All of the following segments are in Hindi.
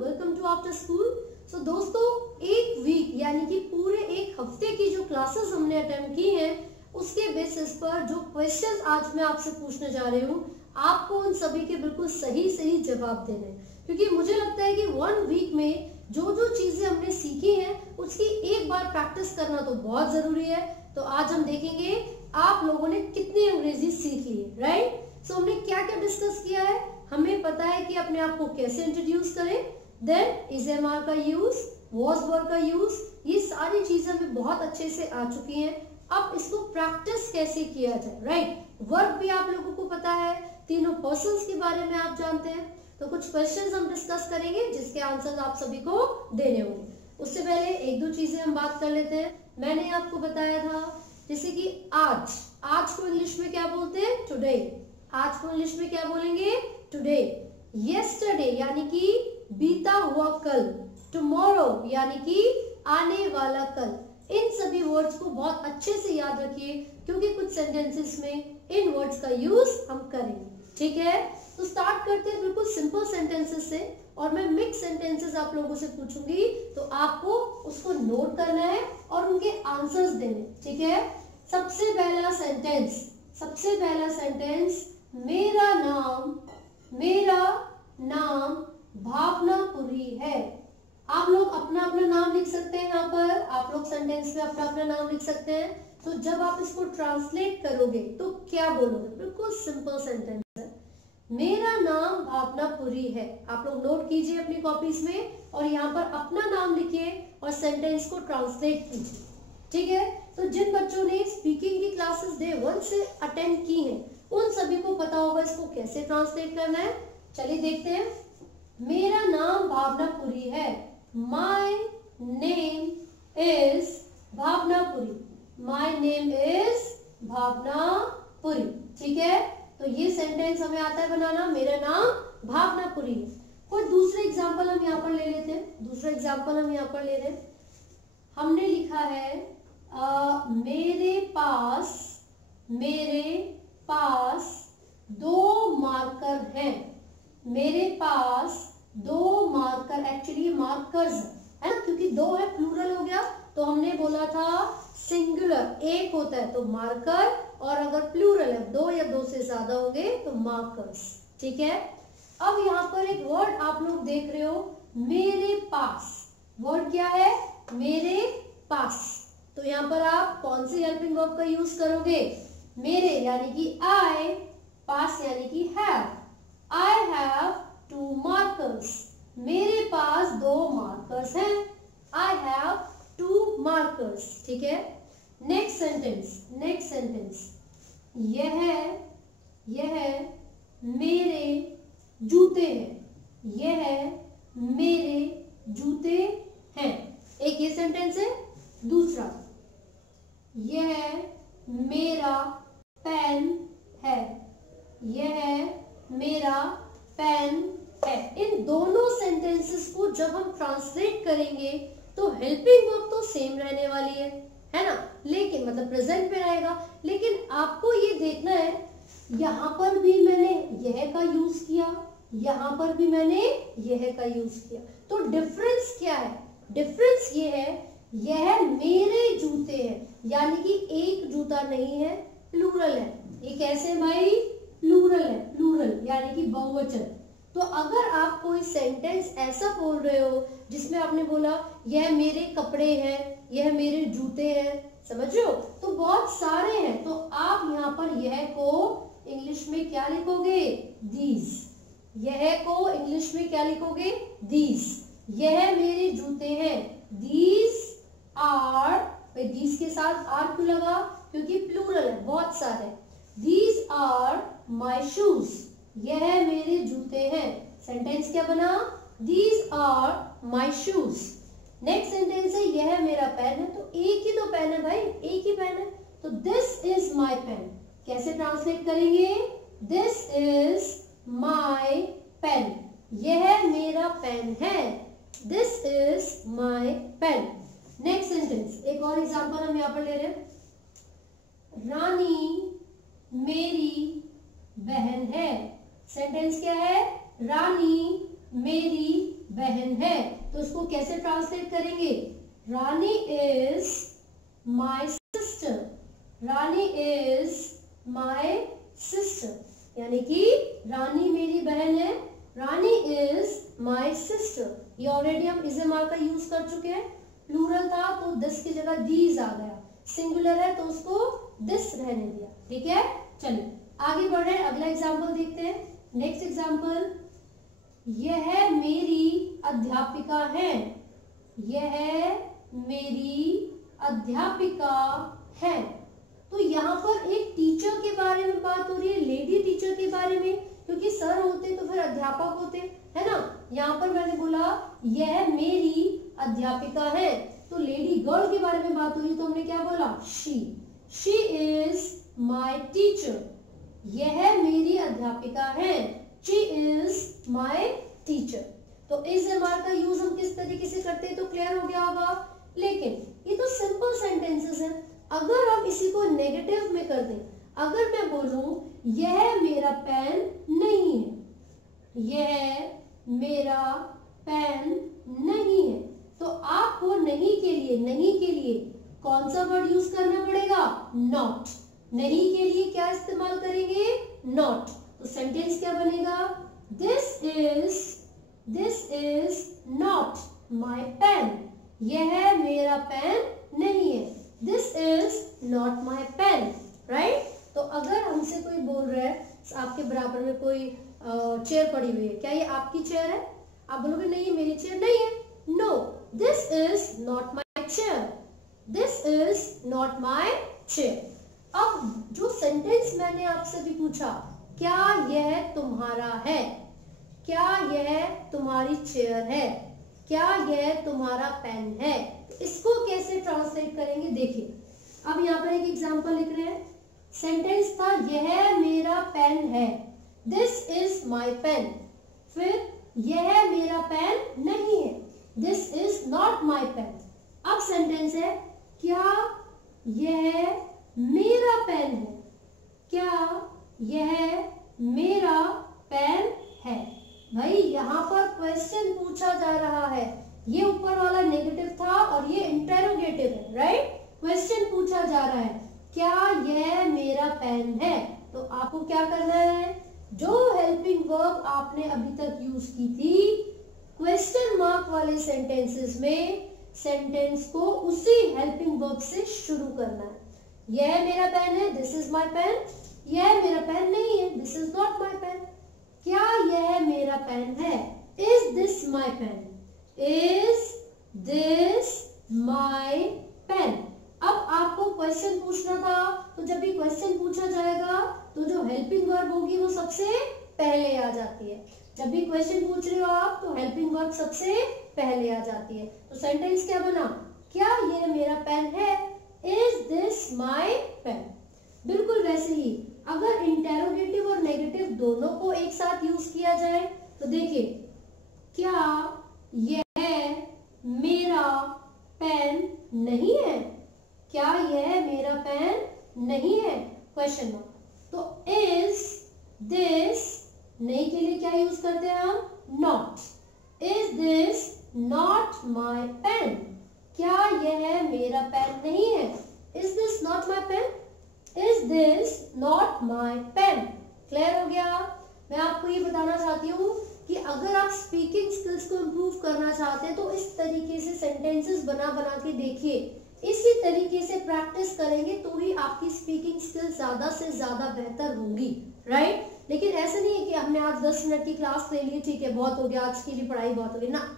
Welcome to after school. So दोस्तों, एक वीक यानी कि पूरे एक हफ्ते की जो क्लासेस हमने अटेम्प्ट की हैं, उसके बेसिस पर जो क्वेश्चंस आज मैं आपसे पूछने जा रही हूँ, आपको उन सभी के बिल्कुल सही जवाब देने हैं। क्योंकि मुझे लगता है कि 1 वीक में जो जो चीजें हमने सीखी हैं उसकी एक बार प्रैक्टिस करना तो बहुत जरूरी है। तो आज हम देखेंगे आप लोगों ने कितनी अंग्रेजी सीख ली है, राइट। सो हमने क्या क्या डिस्कस किया है। हमें पता है कि अपने आप को कैसे इंट्रोड्यूस करें, देन इज एम आर का यूज, वॉज वर का यूज, ये सारी चीजें हमें बहुत अच्छे से आ चुकी हैं। अब इसको प्रैक्टिस कैसे किया जाए, राइट। वर्ब भी आप लोगों को पता है, तीनों पर्संस के बारे में आप जानते हैं। तो कुछ क्वेश्चंस हम डिस्कस करेंगे जिसके आंसर आप सभी को देने होंगे। उससे पहले एक दो चीजें हम बात कर लेते हैं। मैंने आपको बताया था जैसे कि आज को इंग्लिश में क्या बोलते हैं, टुडे। आज को इंग्लिश में क्या बोलेंगे, टुडे। यस्टरडे यानी कि बीता हुआ कल, टुमारो यानी कि आने वाला कल। इन सभी वर्ड्स को बहुत अच्छे से याद रखिए क्योंकि कुछ सेंटेंसेस में इन वर्ड्स का यूज हम करेंगे, ठीक है। तो स्टार्ट करते हैं बिल्कुल सिंपल सेंटेंसेस से, और मैं मिक्स सेंटेंसेस आप लोगों से पूछूंगी, तो आपको उसको नोट करना है और उनके आंसर्स देने, ठीक है। सबसे पहला सेंटेंस, मेरा नाम भावनापुरी है। आप लोग अपना अपना नाम लिख सकते हैं। यहाँ पर आप लोग सेंटेंस में अपना अपना नाम लिख सकते हैं। तो जब आप इसको ट्रांसलेट करोगे तो क्या बोलोगे, बिल्कुल सिंपल सेंटेंस है, मेरा नाम भावनापुरी है। आप लोग नोट कीजिए अपनी कॉपीज में और यहाँ पर अपना नाम लिखिए और सेंटेंस को ट्रांसलेट कीजिए, ठीक है। तो जिन बच्चों ने स्पीकिंग की क्लासेस डे 1 से अटेंड की हैं, उन सभी को पता होगा इसको कैसे ट्रांसलेट करना है। चलिए देखते हैं। मेरा नाम भावनापुरी है, my name is Bhavnapuri, my name is Bhavnapuri, ठीक है। तो ये सेंटेंस हमें आता है बनाना, मेरा नाम भावनापुरी है। कोई दूसरे एग्जाम्पल हम यहाँ पर ले लेते हैं। दूसरा एग्जाम्पल हम यहाँ पर ले रहे हैं। हमने लिखा है मेरे पास 2 मार्कर हैं। मेरे पास 2 मार्कर, एक्चुअली मार्कर्स है ना, क्योंकि 2 है प्लूरल हो गया, तो हमने बोला था सिंगुलर एक होता है तो मार्कर, और अगर प्लूरल है 2 या 2 से ज्यादा होंगे तो मार्कर्स, ठीक है। अब यहाँ पर एक वर्ड आप लोग देख रहे हो, मेरे पास। वर्ड क्या है, मेरे पास। तो यहाँ पर आप कौन सी हेल्पिंग वर्ब का यूज करोगे, मेरे यानी कि आई, पास यानी कि हैव। आई हैव 2 मार्कर्स, मेरे पास 2 मार्कर्स हैं। आई हैव 2 मार्कर्स, ठीक है। नेक्स्ट सेंटेंस, यह मेरे जूते हैं, यह मेरे जूते हैं। एक ये सेंटेंस है। दूसरा, यह मेरा पेन है, यह मेरा पेन है। इन दोनों सेंटेंसेस को जब हम ट्रांसलेट करेंगे तो हेल्पिंग वर्ब तो सेम रहने वाली है ना, लेकिन मतलब प्रेजेंट में रहेगा। लेकिन आपको ये देखना है, यहाँ पर भी मैंने यह का यूज किया, यहाँ पर भी मैंने यह का यूज किया। तो डिफरेंस क्या है, डिफरेंस ये है, यह मेरे जूते हैं यानी कि एक जूता नहीं है, प्लूरल है। ये कैसे भाई, प्लूरल है, प्लूरल यानी कि बहुवचन। तो अगर आप कोई सेंटेंस ऐसा बोल रहे हो जिसमें आपने बोला यह मेरे कपड़े हैं, यह मेरे जूते हैं, समझ रहे हो, तो बहुत सारे हैं, तो आप यहाँ पर यह को इंग्लिश में क्या लिखोगे, दीज। यह को इंग्लिश में क्या लिखोगे, दीज। यह मेरे जूते हैं, दीज आर। दीज के साथ आर क्यों लगा, क्योंकि प्लूरल है, बहुत सारे। दीज आर माई शूज, यह मेरे जूते हैं। सेंटेंस क्या बना, these are my shoes. Next sentence है, यह मेरा पेन है। तो एक ही तो पेन है भाई, एक ही पेन है, तो दिस इज माई पेन। कैसे ट्रांसलेट करेंगे, दिस इज माई पेन, यह मेरा पेन है, this is my pen. Next sentence, एक और एग्जांपल हम यहाँ पर ले रहे हैं। रानी मेरी बहन है। सेंटेंस क्या है, रानी मेरी बहन है। तो उसको कैसे ट्रांसलेट करेंगे? Rani is my sister, Rani is my sister, यानी कि रानी मेरी बहन है, रानी इज माय सिस्टर। ये ऑलरेडी हम इजमार का यूज कर चुके हैं। प्लूरल था तो दिस की जगह दीज आ गया, सिंगुलर है तो उसको दिस रहने दिया। ठीक है, चलिए आगे बढ़ रहे हैं, अगला एग्जाम्पल देखते हैं। नेक्स्ट एग्जाम्पल, यह मेरी अध्यापिका है, यह मेरी अध्यापिका है। तो यहाँ पर एक टीचर के बारे में बात हो रही है, लेडी टीचर के बारे में, क्योंकि सर होते तो फिर अध्यापक होते, है ना। यहाँ पर मैंने बोला यह मेरी अध्यापिका है, तो लेडी गर्ल के बारे में बात हो रही, तो हमने क्या बोला? शी इज माय टीचर, यह मेरी अध्यापिका है, शी इज माय टीचर। तो इस एमआर का यूज हम किस तरीके से करते हैं तो क्लियर हो गया होगा। लेकिन ये तो सिंपल सेंटेंसेस हैं, अगर हम इसी को नेगेटिव में कर दें, अगर मैं बोलूं यह मेरा पेन नहीं है, यह मेरा पेन नहीं है, तो आपको नहीं के लिए कौन सा वर्ड यूज करना पड़ेगा? नॉट। नहीं के लिए क्या इस्तेमाल करेंगे? नॉट। तो सेंटेंस क्या बनेगा? This is not my pen, यह मेरा पेन नहीं है, this is not my pen, right. तो अगर हमसे कोई बोल रहा है आपके बराबर में कोई चेयर पड़ी हुई है, क्या ये आपकी चेयर है? आप बोलोगे नहीं ये मेरी चेयर नहीं है। No, this is not my chair, this is not my chair. अब जो सेंटेंस मैंने आपसे भी पूछा, क्या यह तुम्हारा है, क्या यह तुम्हारी चेयर है, क्या यह तुम्हारा पेन है, इसको कैसे ट्रांसलेट करेंगे? देखिए, अब यहाँ पर एक एग्जांपल लिख रहे हैं। सेंटेंस था यह मेरा पेन है, दिस इज माय पेन। फिर यह मेरा पेन नहीं है, this is not my pen. अब सेंटेंस है क्या यह मेरा पेन है, क्या यह मेरा पेन है। भाई यहाँ पर क्वेश्चन पूछा जा रहा है, ये ऊपर वाला नेगेटिव था और ये इंटेरोगेटिव है, राइट। क्वेश्चन पूछा जा रहा है क्या यह मेरा पेन है, तो आपको क्या करना है? जो हेल्पिंग वर्ब आपने अभी तक यूज की थी क्वेश्चन मार्क वाले सेंटेंसेस में, सेंटेंस को उसी हेल्पिंग वर्ब से शुरू करना है। यह मेरा पेन है, दिस इज माय पेन, यह मेरा पेन नहीं है, this is not my pen. क्या यह मेरा पेन है? Is this my pen, is this my pen. अब आपको क्वेश्चन पूछना था, तो जब भी क्वेश्चन पूछा जाएगा तो जो हेल्पिंग वर्ब होगी वो सबसे पहले आ जाती है। जब भी क्वेश्चन पूछ रहे हो आप तो हेल्पिंग वर्ब सबसे पहले आ जाती है। तो सेंटेंस क्या बना? क्या यह मेरा पेन है, इज दिस माय पेन। बिल्कुल वैसे ही अगर इंटेरोगेटिव और नेगेटिव दोनों को एक साथ यूज किया जाए तो देखिए, क्या यह मेरा पेन नहीं है, क्या यह मेरा पेन नहीं है, क्वेश्चन मार्क। तो इज दिस, नहीं के लिए क्या यूज करते हैं हम? Not. Is this not my pen, क्या यह मेरा पेन नहीं है, is this not my pen, is this not my pen. Clear हो गया? मैं आपको ये बताना चाहती हूँ कि अगर आप स्पीकिंग स्किल्स को इम्प्रूव करना चाहते हैं तो इस तरीके से सेंटेंसेस बना बना के देखिए, इसी तरीके से प्रैक्टिस करेंगे तो ही आपकी स्पीकिंग स्किल्स ज्यादा से ज्यादा बेहतर होंगी, राइट। लेकिन ऐसा नहीं है कि हमने आज 10 मिनट की क्लास ले ली, ठीक है बहुत हो गया, आज की पढ़ाई बहुत हो गई ना।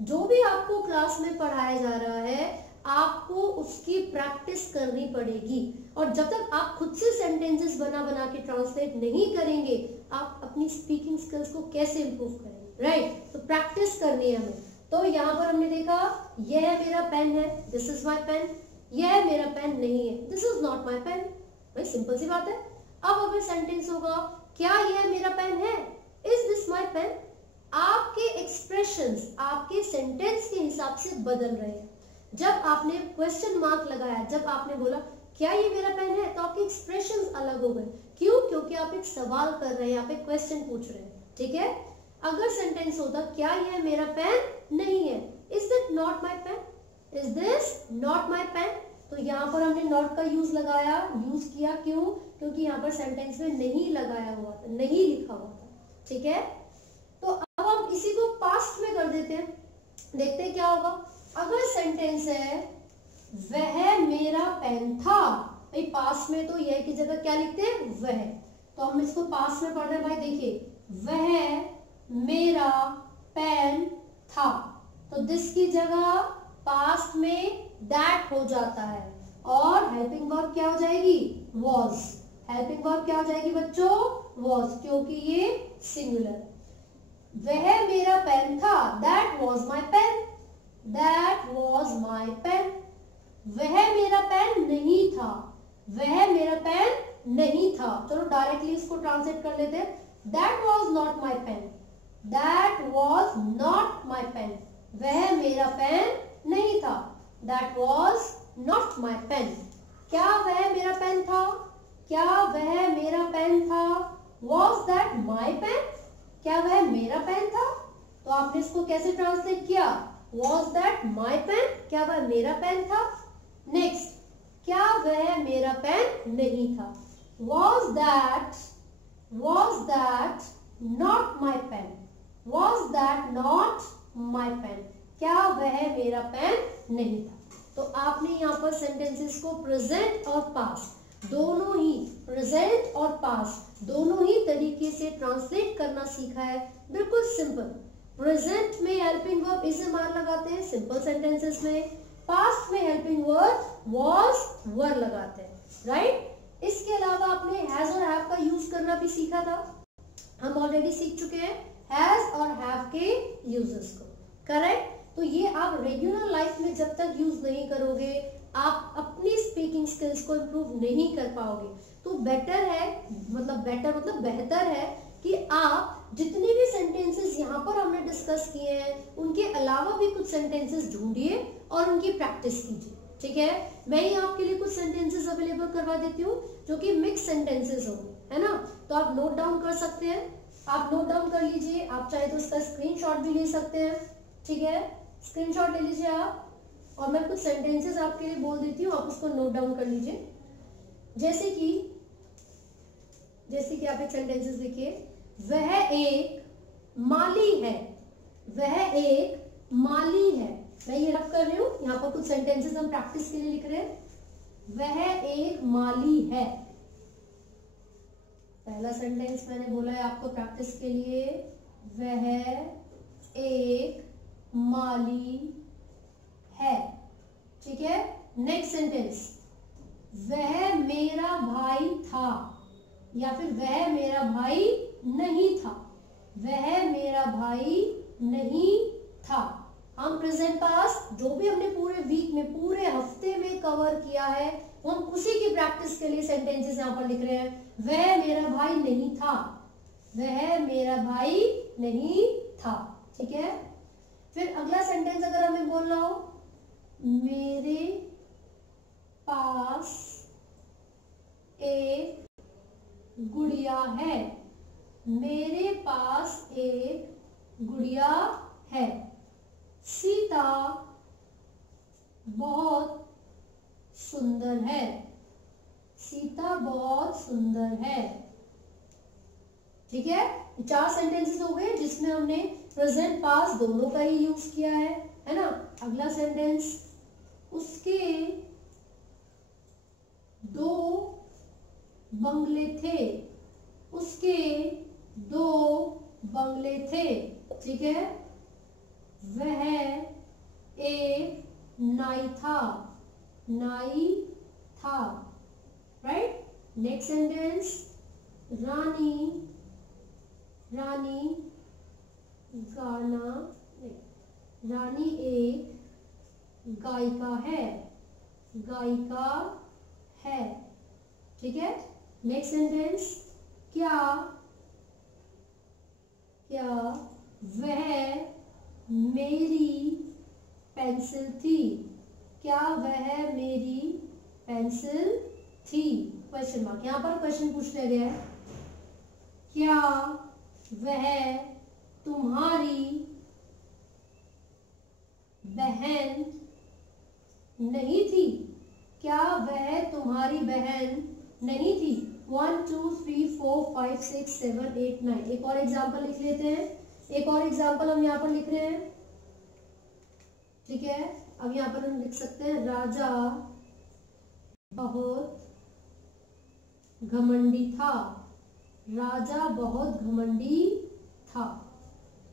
जो भी आपको क्लास में पढ़ाया जा रहा है आपको उसकी प्रैक्टिस करनी पड़ेगी, और जब तक आप खुद से सेंटेंसेस बना बना के ट्रांसलेट नहीं करेंगे आप अपनी स्पीकिंग स्किल्स को कैसे इंप्रूव करेंगे, राइट। तो प्रैक्टिस करनी है हमें। तो यहाँ पर हमने देखा यह मेरा पेन है, दिस इज माय पेन, यह मेरा पेन नहीं है, this is not my pen. भाई सिंपल सी बात है। अब अगर सेंटेंस होगा क्या यह मेरा पेन है, इज दिस माय पेन, आपके एक्सप्रेशंस आपके सेंटेंस के हिसाब से बदल रहे हैं। जब आपने क्वेश्चन मार्क लगाया, जब आपने बोला क्या ये मेरा पेन है, तो आपके एक्सप्रेशंस अलग हो गए। क्यों? क्योंकि आप एक सवाल कर रहे हैं, आप एक क्वेश्चन पूछ रहे हैं, ठीक है। अगर सेंटेंस होता क्या यह मेरा पेन नहीं है, is this not my pen, is this not my pen. तो यहाँ पर हमने नॉट का यूज किया, क्यों? क्योंकि यहाँ पर सेंटेंस में नहीं लगाया हुआ था, नहीं लिखा हुआ था, ठीक है। तो अब हम इसी को पास्ट में कर देते हैं, देखते हैं क्या होगा। अगर सेंटेंस है वह मेरा पेन था, भाई पास्ट में तो यह की जगह क्या लिखते हैं? वह। तो हम इसको पास्ट में पढ़ रहे हैं भाई, देखिए वह मेरा पेन था, तो दिस की जगह पास्ट में दैट हो जाता है और हेल्पिंग वर्ब क्या हो जाएगी? वॉज। हेल्पिंग वर्ब क्या हो जाएगी बच्चों? वॉज, क्योंकि ये सिंगुलर। वह मेरा पेन था, that was my pen, that was my pen. वह मेरा पेन नहीं था, वह मेरा पेन नहीं था। चलो डायरेक्टली इसको ट्रांसलेट कर लेते हैं। That was not my pen, that was not my pen. वह मेरा पेन नहीं था, that was not my pen. क्या वह मेरा पेन था? क्या वह मेरा पेन था? Was that my pen? क्या वह मेरा पेन था? तो आपने इसको कैसे ट्रांसलेट किया? Was that my pen? क्या वह मेरा पेन था? नेक्स्ट, क्या वह मेरा पेन नहीं था? Was that not my pen? Was that not my pen? क्या वह मेरा पेन नहीं था? तो आपने यहाँ पर सेंटेंसेस को प्रेजेंट और पास्ट दोनों ही, प्रेजेंट और पास्ट दोनों ही तरीके से ट्रांसलेट करना सीखा है। बिल्कुल सिंपल। प्रेजेंट में helping verb is am are लगाते हैं सिंपल सेंटेंसेस में, पास्ट में हेल्पिंग वर्ब वॉज वर लगाते हैं, राइट। इसके अलावा आपने हैज और हैव का यूज करना भी सीखा था, हम ऑलरेडी सीख चुके हैं हैज और हैव के यूजेस को, करेक्ट। तो ये आप रेगुलर लाइफ में जब तक यूज नहीं करोगे आप अपनी स्पीकिंग स्किल्स को इम्प्रूव नहीं कर पाओगे। तो बेटर है, मतलब बेहतर है कि आप जितने भी सेंटेंसेस यहाँ पर हमने डिस्कस किए हैं उनके अलावा भी कुछ सेंटेंसेस ढूंढिए और उनकी प्रैक्टिस कीजिए, ठीक है। मैं ही आपके लिए कुछ सेंटेंसेस अवेलेबल करवा देती हूँ जो कि मिक्स सेंटेंसेस होंगे, है ना। तो आप नोट डाउन कर सकते हैं, आप नोट डाउन कर लीजिए, आप चाहे तो इसका स्क्रीनशॉट भी ले सकते हैं, ठीक है। स्क्रीनशॉट ले लीजिए आप, और मैं कुछ सेंटेंसेस आपके लिए बोल देती हूँ, आप उसको नोट डाउन कर लीजिए। जैसे कि आप एक सेंटेंसेस देखिए, वह एक माली है, वह एक माली है। मैं ये रब कर रही हूँ, यहाँ पर कुछ सेंटेंसेस हम प्रैक्टिस के लिए लिख रहे हैं। वह एक माली है, पहला सेंटेंस मैंने बोला है आपको प्रैक्टिस के लिए, वह एक माली है, ठीक है। नेक्स्ट सेंटेंस, वह मेरा भाई था, या फिर वह मेरा भाई नहीं था, वह मेरा भाई नहीं था। हम प्रेजेंट पास्ट जो भी हमने पूरे वीक में, पूरे हफ्ते में कवर किया है, हम उसी की प्रैक्टिस के लिए सेंटेंसेस यहाँ पर लिख रहे हैं। वह मेरा भाई नहीं था, वह मेरा भाई नहीं था, ठीक है। फिर अगला सेंटेंस अगर हमें बोलना हो, मेरे पास एक गुड़िया है, मेरे पास एक गुड़िया है। सीता बहुत सुंदर है, सीता बहुत सुंदर है, ठीक है। 4 सेंटेंसेस हो गए जिसमें हमने प्रेजेंट पास्ट दोनों का ही यूज किया है ना। अगला सेंटेंस, उसके 2 बंगले थे, उसके 2 बंगले थे, ठीक है। वह एक नाई था, नाई था, राइट। नेक्स्ट सेंटेंस, रानी गाना, रानी एक गायिका है, गायिका है, ठीक है। नेक्स्ट सेंटेंस, क्या वह मेरी पेंसिल थी, क्या वह मेरी पेंसिल थी, क्वेश्चन मार्क। यहाँ पर क्वेश्चन पूछ लिया गया है, क्या वह तुम्हारी बहन नहीं थी। क्या वह तुम्हारी बहन नहीं थी? 1 2 3 4 5 6 7 8 9। एक और एग्जाम्पल लिख लेते हैं। एक और एग्जाम्पल हम यहाँ पर लिख रहे हैं, ठीक है। अब यहाँ पर हम लिख सकते हैं राजा बहुत घमंडी था। राजा बहुत घमंडी था।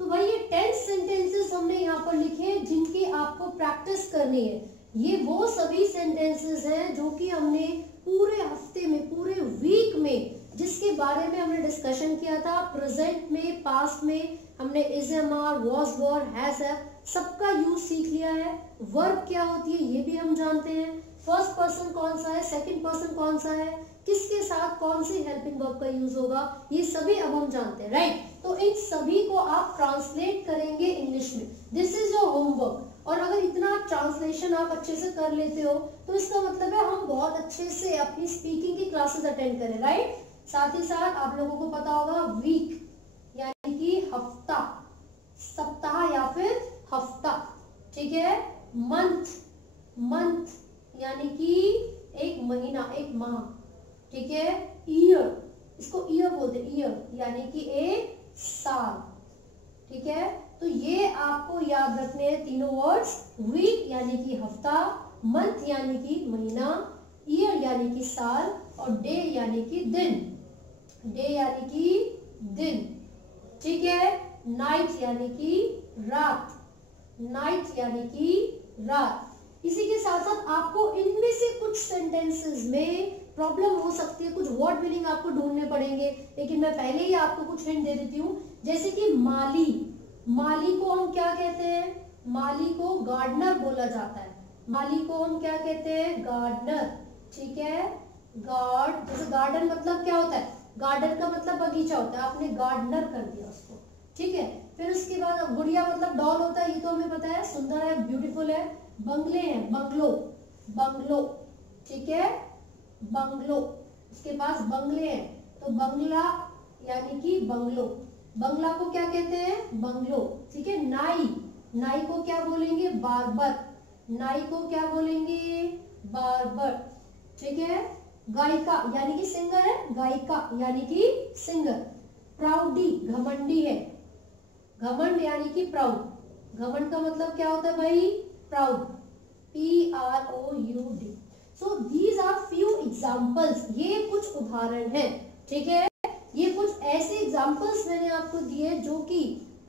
तो भाई ये 10 सेंटेंसेस हमने यहाँ पर लिखे जिनकी आपको प्रैक्टिस करनी है। ये वो सभी सेंटेंसेस हैं जो कि हमने पूरे हफ्ते में, पूरे वीक में, जिसके बारे में हमने डिस्कशन किया था। प्रेजेंट में, पास्ट में हमने is am are, was were, has have, सबका यूज सीख लिया है। वर्ब क्या होती है ये भी हम जानते हैं। फर्स्ट पर्सन कौन सा है, सेकंड पर्सन कौन सा है, किसके साथ कौन सी हेल्पिंग वर्ब का यूज होगा, ये सभी अब हम जानते हैं, राइट। तो इन सभी को आप ट्रांसलेट करेंगे इंग्लिश में। This is your homework. और अगर इतना ट्रांसलेशन आप अच्छे से कर लेते हो तो इसका मतलब है हम बहुत अच्छे से अपनी स्पीकिंग की क्लासेस अटेंड करें, राइट। साथ ही साथ आप लोगों को पता होगा वीक यानी कि हफ्ता, सप्ताह या फिर हफ्ता, ठीक है। मंथ, मंथ यानी कि एक महीना, एक माह, ठीक है। ईयर, इसको ईयर बोलते हैं, ईयर यानी कि एक साल, ठीक है। तो ये आपको याद रखने हैं तीनों वर्ड्स। वीक यानी कि हफ्ता, मंथ यानी कि महीना, ईयर यानी कि साल, और डे यानी कि दिन, डे यानी कि दिन, ठीक है। नाइट यानी कि रात, नाइट यानी कि रात। इसी के साथ साथ आपको इनमें से कुछ सेंटेंसेस में प्रॉब्लम हो सकती है, कुछ वर्ड मीनिंग आपको ढूंढने पड़ेंगे, लेकिन मैं पहले ही आपको कुछ हिंट दे देती हूँ। जैसे कि माली, माली को हम क्या कहते हैं? माली को गार्डनर बोला जाता है। माली को हम क्या कहते हैं? गार्डनर, ठीक है। जैसे गार्डन मतलब क्या होता है? गार्डन का मतलब बगीचा होता है, आपने गार्डनर कर दिया उसको, ठीक है। फिर उसके बाद गुड़िया मतलब डॉल होता है, ये तो हमें पता है, सुंदर है, ब्यूटीफुल है। बंगले हैं, बंगलो, बंगलो, ठीक है, बंगलो। उसके पास बंगले हैं तो बंगला यानी कि बंगलो। बंगला को क्या कहते हैं? बंगलो, ठीक है। नाई, नाई को क्या बोलेंगे? बार्बर, नाई को क्या बोलेंगे? बार्बर, ठीक है। गायिका यानी कि सिंगर है, गायिका यानी कि सिंगर। प्राउडी, घमंडी है, घमंड यानी कि प्राउड। घमंड का मतलब क्या होता है भाई? Proud, PROUD। So these are few examples, ये कुछ उदाहरण हैं, ठीक है। ये कुछ ऐसे एग्जाम्पल्स मैंने आपको दिए जो कि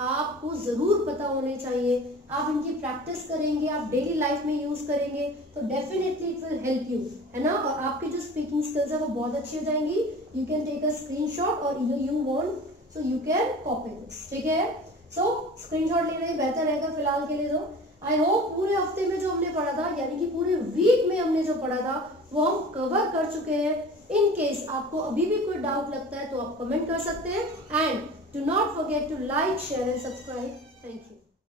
आपको जरूर पता होने चाहिए। आप इनकी प्रैक्टिस करेंगे, आप डेली लाइफ में यूज करेंगे तो definitely it will help you, है ना। और आपकी जो स्पीकिंग स्किल्स है वो बहुत अच्छी हो जाएंगी। You can take a screenshot or you want so you can copy this, ठीक है। सो स्क्रीनशॉट लेना ही बेहतर रहेगा फिलहाल के लिए। तो आई होप पूरे हफ्ते में जो हमने पढ़ा था, यानी कि पूरे वीक में हमने जो पढ़ा था वो हम कवर कर चुके हैं। इन केस आपको अभी भी कोई डाउट लगता है तो आप कमेंट कर सकते हैं। And do not forget to like, share and subscribe. Thank you.